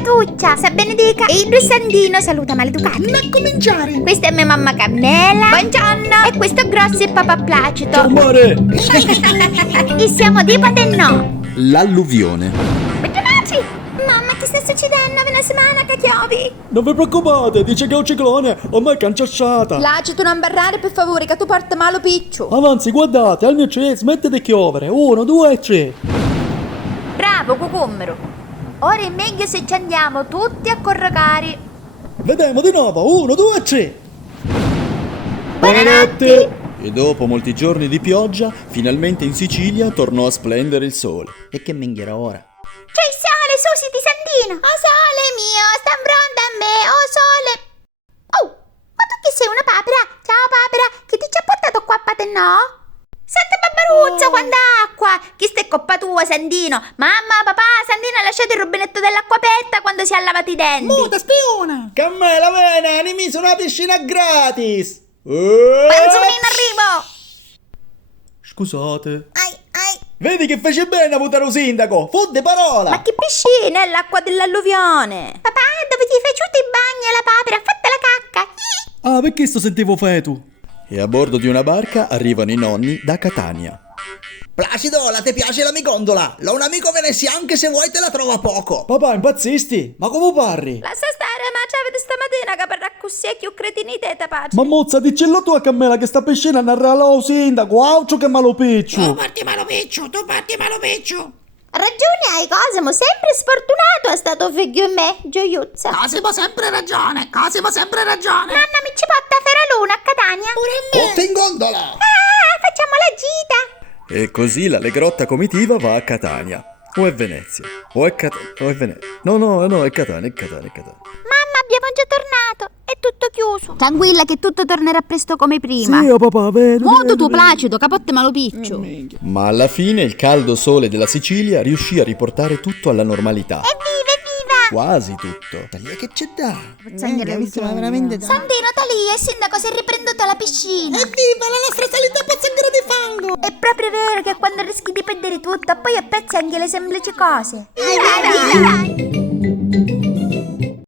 Catuccia, sa benedica e il Sandino saluta maleducati. Non cominciare. Questa è mia mamma Carmela. Buongiorno. E questo grosso è papà Placido. Ciao amore! E siamo di Patennò. L'alluvione. Bentornati. Mamma, che sta succedendo? Una settimana che chiovi. Non vi preoccupate, dice che è un ciclone, ormai è canciasciata. Placido, non barrare per favore, che tu porti malo piccio. Avanzi, guardate, al mio 3, smettete di chiovere. 1, 2 e 3. Bravo, cucummero. Ora è meglio se ci andiamo tutti a corrocare. Vediamo di nuovo, 1, 2 e 3. Buonanotte. E dopo molti giorni di pioggia, finalmente in Sicilia tornò a splendere il sole. E che menghiera ora? C'è il sole, Susi di Sandino. Oh sole mio, sta pronta a me, oh sole. Oh, ma tu che sei una papera? Ciao papera, che ti ci ha portato qua a Patennò? Santa Barbaruzza, quanta acqua! Chi sta è coppa tua, Sandino? Mamma, papà, Sandino ha lasciato il rubinetto dell'acqua aperta quando si è lavato i denti. Muta, spiona. Cammela, bene, ne mise una piscina gratis. Panzoni in arrivo! Scusate. Ai, ai. Vedi che fece bene a votare un sindaco, fodde parola. Ma che piscina è l'acqua dell'alluvione? Papà, dove ti fai ciuto il bagno la papera? Ha fatto la cacca. Ah, perché sto sentivo fetu? E a bordo di una barca arrivano i nonni da Catania. Placido, la te piace la migondola? L'ho un amico veneziano anche se vuoi te la trova poco. Papà, impazzisti? Ma come parli? Lascia stare, ma c'avete stamattina che parla così e più cretini te, pace. Ma mozza, dicelo tu a Cammela che sta piscina a narrare al sindaco, altro che malo piccio. parti malo piccio, tu parti malo piccio. Ragione hai, Cosimo, sempre sfortunato è stato figlio in me, gioiuzza. Cosimo sempre ragione, Cosimo sempre ragione. Nonna mi ci porta a Feraluna a Catania. Tutti in gondola. Ah, facciamo la gita. E così la Legrotta comitiva va a Catania. O è Venezia. O è Venezia. No, è Catania, è Catania. Mamma, abbiamo già tornato. È tutto chiuso. Tranquilla che tutto tornerà presto come prima. Sì, papà, vedo. Molto tuo Placido, capotte malo piccio. Ma alla fine il caldo sole della Sicilia riuscì a riportare tutto alla normalità. Evviva, evviva. Quasi tutto. Talia che c'è da? Ma veramente da. Sandino, da lì, il sindaco si è riprenduto alla piscina. Evviva la nostra salita pozzanghera di fango. È proprio vero che quando rischi di perdere tutto, poi apprezzi anche le semplici cose. Dai.